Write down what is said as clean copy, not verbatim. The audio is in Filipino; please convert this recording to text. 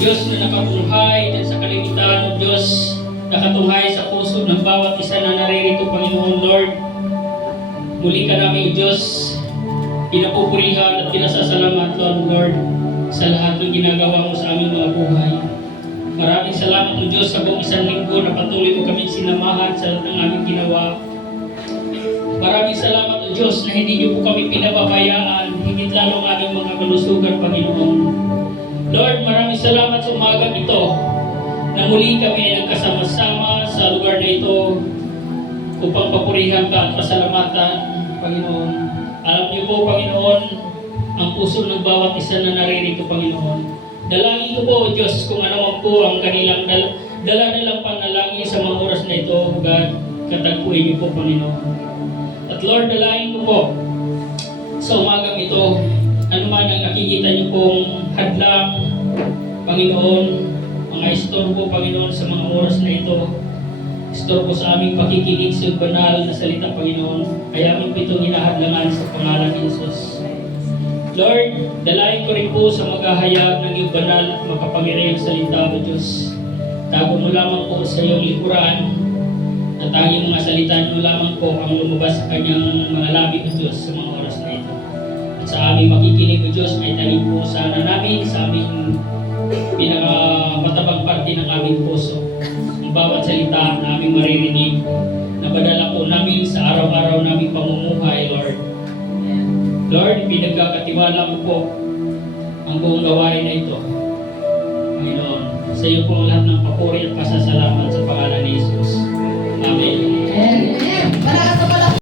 Diyos na nakabuhay at sa kalimitan ng Diyos nakatunghay sa puso ng bawat isa na naririto, Panginoon Lord. Muli ka namin, Diyos, pinapupurihan at pinasasalamatan, Lord, sa lahat ng ginagawa mo sa aming mga buhay. Maraming salamat, O Diyos, sa buong isang linggo na patuloy mo kami sinamahan sa lahat ng aming ginawa. Maraming salamat, O Diyos, na hindi niyo po kami pinababayaan, higit lalo ang aming mga kalusugan, Panginoon. Lord, maraming salamat sa umagang ito na muli kami ay nagkasama-sama sa lugar na ito upang papurihan ka at pasalamatan, Panginoon. Alam niyo po, Panginoon, ang puso ng bawat isa na naririto, Panginoon. Dalangin ko po, O Diyos, kung ano po ang kanilang dala-dalang panalangin sa mga oras na ito, God, katagpuin niyo po, Panginoon. At Lord, dalangin ko po sa umagang ito, ano man ang nakikita niyo pong hadlang, Panginoon, mga istorbo, Panginoon, sa mga oras na ito, istorbo sa aming pakikinig sa banal na salita, Panginoon, kaya amin po itong hinahadlangan sa pangalan ni Jesus. Lord, dalayan ko rin po sa maghahayag ng iyong banal at makapangyarihang salita, O Diyos. Tago mo lamang po sa iyong likuran, at tanging mga salita mo lamang po ang lumabas sa kanyang mga labi, O Diyos, sa mga oras na ito. At sa aming makikinig, O Diyos, may tanging po sana namin sa aming pinakamatabang parte ng aming puso. Ang bawat salita na aming maririnig, na badala po namin sa araw-araw naming pamumuhay, Lord. Lord, pinagkakatiwala mo po ang buong gawain na ito. Panginoon, sa iyo po ang lahat ng papuri at pasasalamat sa pangalan